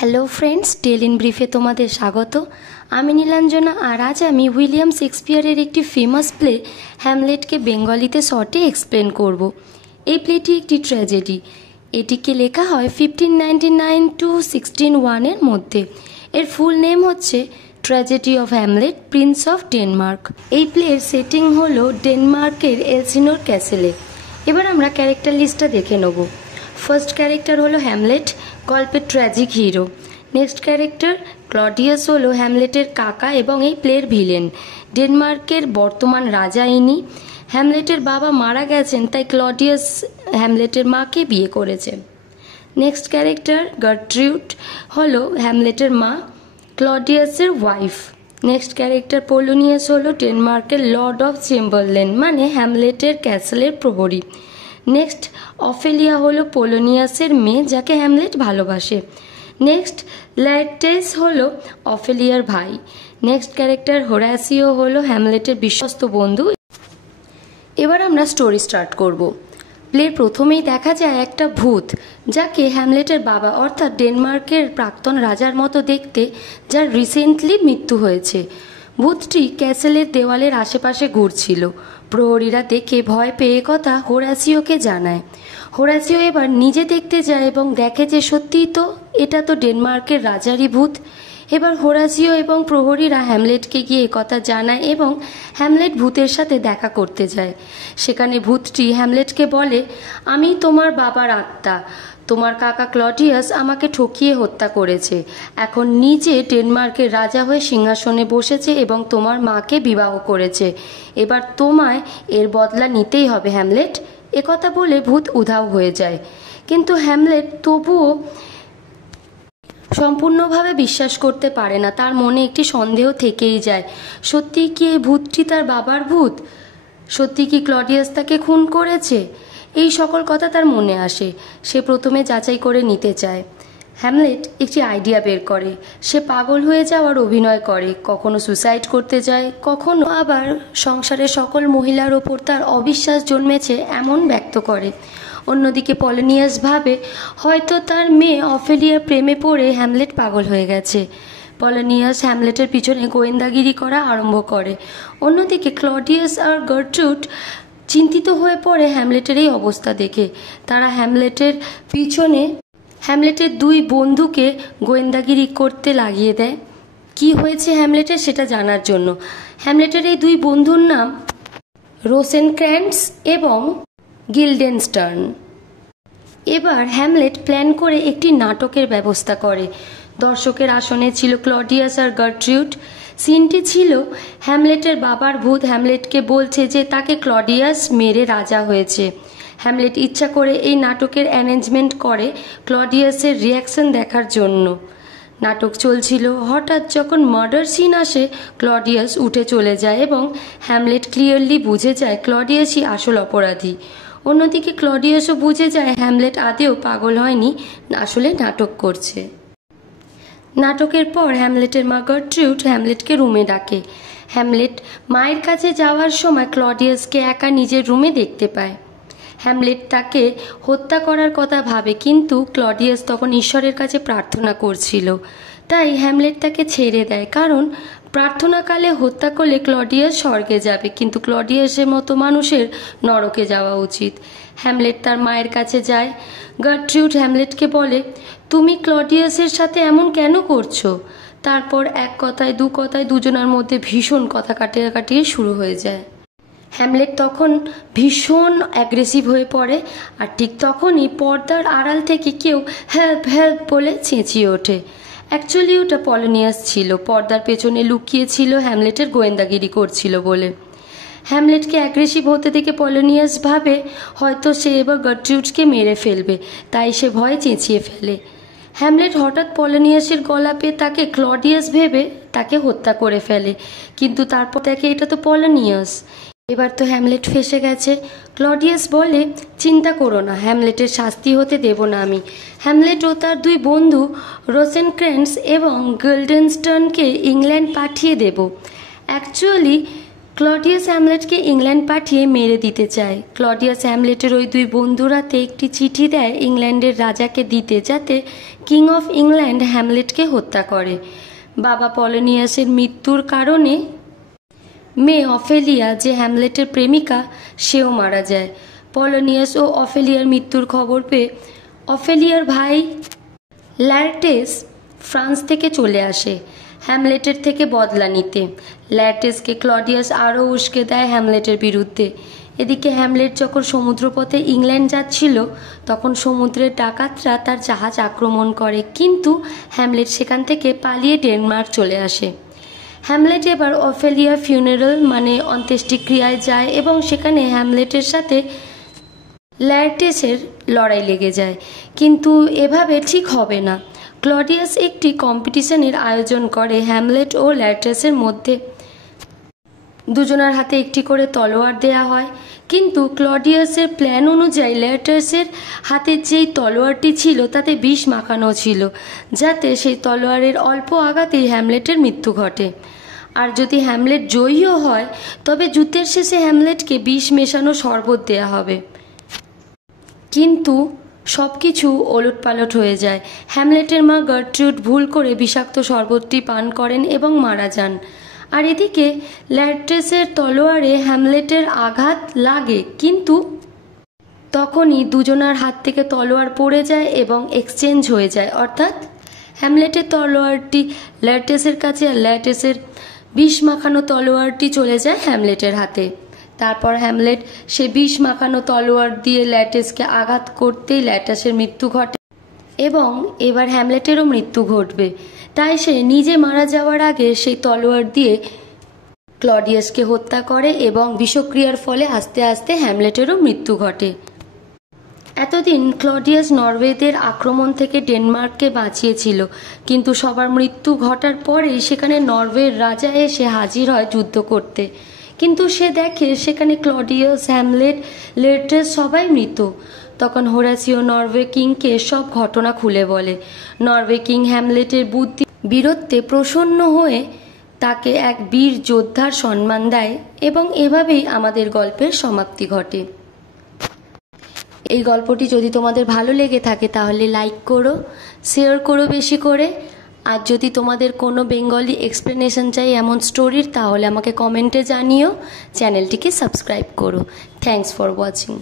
Hello friends, tell in ব্রিফে তোমাদের স্বাগত। আমি নীলাঞ্জনা, আর আজ আমি উইলিয়াম শেক্সপিয়ারের একটি ফেমাস প্লে হ্যামলেটকে বেঙ্গলিতে শর্টে এক্সপ্লেন করব। এই প্লেটি একটি ট্র্যাজেডি। এটিকে লেখা হয় 1599 টু 1601-এর মধ্যে। এর ফুল নেম হচ্ছে tragedy of Hamlet, Prince of Denmark. এই প্লের সেটিং হলো ডেনমার্কের এলসিনোর ক্যাসেলে। এবার আমরা ক্যারেক্টার লিস্টটা দেখে নেব। ফার্স্ট ক্যারেক্টার হলো হ্যামলেট, গল্পের tragic hero. Next character Claudius হলো হ্যামলেটের কাকা এবং এই প্লের ভিলেন। ডেনমার্কের বর্তমান রাজা ইনি। হ্যামলেটের বাবা মারা গেছেন, তাই ক্লডিয়াস হ্যামলেটের মাকে বিয়ে করেছে। নেক্সট ক্যারেক্টার গার্ট্রুড হলো হ্যামলেটের মা, ক্লডিয়াসের ওয়াইফ। নেক্সট ক্যারেক্টার পোলোনিয়াস হলো ডেনমার্কের লর্ড অফ চেম্বারলেন, মানে হ্যামলেটের ক্যাসেলের প্রহরী। নেক্সট অফেলিয়া হলো পোলোনিয়াসের মেয়ে, যাকে হ্যামলেট ভালোবাসে। নেক্সট ল্যাটেস হলো অফেলিয়ার ভাই। নেক্সট ক্যারেক্টার হোরাসিও হলো হ্যামলেটের বিশ্বস্ত বন্ধু। এবার আমরা স্টোরি স্টার্ট করব। প্লের প্রথমেই দেখা যায় একটা ভূত, যাকে হ্যামলেটের বাবা অর্থাৎ ডেনমার্কের প্রাক্তন রাজার মতো দেখতে, যার রিসেন্টলি মৃত্যু হয়েছে। ভূতটি ক্যাসেলের দেওয়ালের আশেপাশে ঘুরছিল। প্রহরীরা দেখে ভয় পেয়ে কথা হোরাসিওকে জানায়। হোরাসিও এবার নিজে দেখতে যায় এবং দেখে যে সত্যিই তো এটা তো ডেনমার্কের রাজারই ভূত। এবার হোরাসিও এবং প্রহরীরা হ্যামলেটকে গিয়ে কথা জানায় এবং হ্যামলেট ভূতের সাথে দেখা করতে যায়। সেখানে ভূতটি হ্যামলেটকে বলে, আমি তোমার বাবার আত্মা। তোমার কাকা ক্লডিয়াস আমাকে ঠকিয়ে হত্যা করেছে। এখন নিজে ডেনমার্কের রাজা হয়ে সিংহাসনে বসেছে এবং তোমার মাকে বিবাহ করেছে। এবার তোমায় এর বদলা নিতেই হবে হ্যামলেট। একথা বলে ভূত উধাও হয়ে যায়। কিন্তু হ্যামলেট তবুও সম্পূর্ণভাবে বিশ্বাস করতে পারে না। তার মনে একটি সন্দেহ থেকেই যায়, সত্যি কি এই ভূতটি তার বাবার ভূত? সত্যি কি ক্লডিয়াস তাকে খুন করেছে? এই সকল কথা তার মনে আসে। সে প্রথমে যাচাই করে নিতে চায়। হ্যামলেট একটি আইডিয়া বের করে। সে পাগল হয়ে যাওয়ার অভিনয় করে, কখনো সুসাইড করতে যায়, কখনো আবার সংসারের সকল মহিলার ওপর তার অবিশ্বাস জন্মেছে এমন ব্যক্ত করে। অন্যদিকে পলোনিয়াস ভাবে হয়তো তার মেয়ে অফেলিয়ার প্রেমে পড়ে হ্যামলেট পাগল হয়ে গেছে। পলোনিয়াস হ্যামলেটের পিছনে গোয়েন্দাগিরি করা আরম্ভ করে। অন্যদিকে ক্লডিয়াস আর গার্ট্রুড চিন্তিত হয়ে পড়ে হ্যামলেটের এই অবস্থা দেখে। তারা হ্যামলেটের দুই বন্ধুকে গোয়েন্দাগিরি করতে লাগিয়ে দেয়। কি হয়েছে হ্যামলেটের সেটা জানার জন্য। হ্যামলেটের এই দুই বন্ধুর নাম রোসেনক্র্যান্টস এবং গিল্ডেনস্টার্ন। এবার হ্যামলেট প্ল্যান করে একটি নাটকের ব্যবস্থা করে। দর্শকের আসনে ছিল ক্লডিয়াস আর গার্ট্রুড। সিনটি ছিল হ্যামলেটের বাবার ভূত হ্যামলেটকে বলছে যে তাকে ক্লডিয়াস মেরে রাজা হয়েছে। হ্যামলেট ইচ্ছা করে এই নাটকের অ্যারেঞ্জমেন্ট করে ক্লডিয়াসের রিয়াকশন দেখার জন্য। নাটক চলছিল, হঠাৎ যখন মার্ডার সিন আসে ক্লডিয়াস উঠে চলে যায় এবং হ্যামলেট ক্লিয়ারলি বুঝে যায় ক্লডিয়াসই আসল অপরাধী। অন্যদিকে ক্লডিয়াসও বুঝে যায় হ্যামলেট আদেও পাগল হয়নি, আসলে নাটক করছে। নাটকের পর হ্যামলেটের মা গার্ট্রুড হ্যামলেটকে রুমে ডাকে। হ্যামলেট মায়ের কাছে যাওয়ার সময় ক্লডিয়াসকে একা নিজের রুমে দেখতে পায়। হ্যামলেট তাকে হত্যা করার কথা ভাবে, কিন্তু ক্লডিয়াস তখন ঈশ্বরের কাছে প্রার্থনা করছিল। তাই হ্যামলেট তাকে ছেড়ে দেয়, কারণ প্রার্থনাকালে হত্যা করলে ক্লডিয়াস স্বর্গে যাবে, কিন্তু ক্লডিয়াসের মতো মানুষের নরকে যাওয়া উচিত। হ্যামলেট তার মায়ের কাছে যায়। গার্ট্রুড হ্যামলেটকে বলে, তুমি ক্লডিয়াসের সাথে এমন কেন করছো? তারপর এক কথায় দু কথায় দুজনের মধ্যে ভীষণ কথা কাটিয়ে শুরু হয়ে যায়। হ্যামলেট তখন ভীষণ অ্যাগ্রেসিভ হয়ে পড়ে, আর ঠিক তখনই পর্দার আড়াল থেকে কেউ হেল্প হেল্প বলে চেঁচিয়ে ওঠে। অ্যাকচুয়ালি ওটা পলোনিয়াস ছিল, পর্দার পেছনে লুকিয়েছিল হ্যামলেটের গোয়েন্দাগিরি করছিল বলে। হ্যামলেটকে অ্যাগ্রেসিভ হতে দেখে পলোনিয়াস ভাবে হয়তো সে এবার গার্ট্রুডকে মেরে ফেলবে, তাই সে ভয়ে চেঁচিয়ে ফেলে। হ্যামলেট হঠাৎ পলোনিয়াসের গলা পেয়ে তাকে ক্লডিয়াস ভেবে তাকে হত্যা করে ফেলে, কিন্তু তারপর দেখে এটা তো পলোনিয়াস। এবার তো হ্যামলেট ফেঁসে গেছে। ক্লডিয়াস বলে, চিন্তা করো না, হ্যামলেটের শাস্তি হতে দেব না আমি। হ্যামলেট ও তার দুই বন্ধু রোসেনক্র্যান্টস এবং গিল্ডেনস্টার্নকে ইংল্যান্ড পাঠিয়ে দেব। অ্যাকচুয়ালি ক্লডিয়াস হ্যামলেটকে ইংল্যান্ড পাঠিয়ে মেরে দিতে চায়। ক্লডিয়াস হ্যামলেটের ওই দুই বন্ধুর হাতে একটি চিঠি দেয় ইংল্যান্ডের রাজাকে দিতে, যাতে কিং অফ ইংল্যান্ড হ্যামলেটকে হত্যা করে। বাবা পলোনিয়াসের মৃত্যুর কারণে মেয়ে অফেলিয়া, যে হ্যামলেটের প্রেমিকা, সেও মারা যায়। পলোনিয়াস ও অফেলিয়ার মৃত্যুর খবর পেয়ে অফেলিয়ার ভাই ল্যারটেস ফ্রান্স থেকে চলে আসে হ্যামলেটের থেকে বদলা নিতে। ল্যারটেসকে ক্লডিয়াস আরও উস্কে দেয় হ্যামলেটের বিরুদ্ধে। এদিকে হ্যামলেট যখন সমুদ্রপথে ইংল্যান্ড যাচ্ছিল, তখন সমুদ্রের ডাকাতরা তার জাহাজ আক্রমণ করে, কিন্তু হ্যামলেট সেখান থেকে পালিয়ে ডেনমার্ক চলে আসে। হ্যামলেট এবার অফেলিয়া ফিউনারাল মানে অন্ত্যেষ্টিক্রিয়ায় যায় এবং সেখানে হ্যামলেটের সাথে ল্যারটেসের লড়াই লেগে যায়। কিন্তু এভাবে ঠিক হবে না। ক্লডিয়াস একটি কম্পিটিশনের আয়োজন করে হ্যামলেট ও ল্যারটেসের মধ্যে। দুজনের হাতে একটি করে তলোয়ার দেয়া হয়, কিন্তু ক্লডিয়াসের প্ল্যান অনুযায়ী ল্যারটেসের হাতে যেই তলোয়ারটি ছিল তাতে বিষ মাখানো ছিল, যাতে সেই তলোয়ারের অল্প আঘাতেই হ্যামলেটের মৃত্যু ঘটে। আর যদি হ্যামলেট জয়ীও হয়, তবে যুদ্ধের শেষে হ্যামলেটকে বিষ মেশানো শরবত দেয়া হবে। কিন্তু সব কিছু ওলটপালট হয়ে যায়। হ্যামলেটের মা গার্ট্রুড ভুল করে বিষাক্ত শরবতটি পান করেন এবং মারা যান। আর এদিকে ল্যারটেসের তলোয়ারে হ্যামলেটের আঘাত লাগে, কিন্তু তখনই দুজনার হাত থেকে তলোয়ার পড়ে যায় এবং এক্সচেঞ্জ হয়ে যায়, অর্থাৎ হ্যামলেটের তলোয়ারটি ল্যারটেসের কাছে আর ল্যারটেসের বিষ মাখানো তলোয়ারটি চলে যায় হ্যামলেটের হাতে। তারপর হ্যামলেট সে বিষ মাখানো তলোয়ার দিয়ে ল্যারটেসকে আঘাত করতেই ল্যারটেসের মৃত্যু ঘটে এবং এবার হ্যামলেটেরও মৃত্যু ঘটবে। তাই সে নিজে মারা যাওয়ার আগে সেই তলোয়ার দিয়ে ক্লডিয়াসকে হত্যা করে এবং বিষক্রিয়ার ফলে আস্তে আস্তে হ্যামলেটেরও মৃত্যু ঘটে। এতদিন ক্লডিয়াস নরওয়েদের আক্রমণ থেকে ডেনমার্ককে বাঁচিয়েছিল, কিন্তু সবার মৃত্যু ঘটার পরেই সেখানে নরওয়ের রাজা এসে হাজির হয় যুদ্ধ করতে। কিন্তু সে দেখে সেখানে ক্লডিয়াস, হ্যামলেট, ল্যারটেস সবাই মৃত। তখন হোরাসিও নরওয়ে কিংকে সব ঘটনা খুলে বলে। নরওয়ে কিং হ্যামলেটের বুদ্ধি বীরত্বে প্রসন্ন হয়ে তাকে এক বীর যোদ্ধার সম্মান দেয় এবং এভাবেই আমাদের গল্পের সমাপ্তি ঘটে। এই গল্পটি যদি তোমাদের ভালো লেগে থাকে তাহলে লাইক করো, শেয়ার করো বেশি করে। আর যদি তোমাদের কোনো বেঙ্গলি এক্সপ্লেনেশন চাই এমন স্টোরির, তাহলে আমাকে কমেন্টে জানিও। চ্যানেলটিকে সাবস্ক্রাইব করো। Thanks for watching.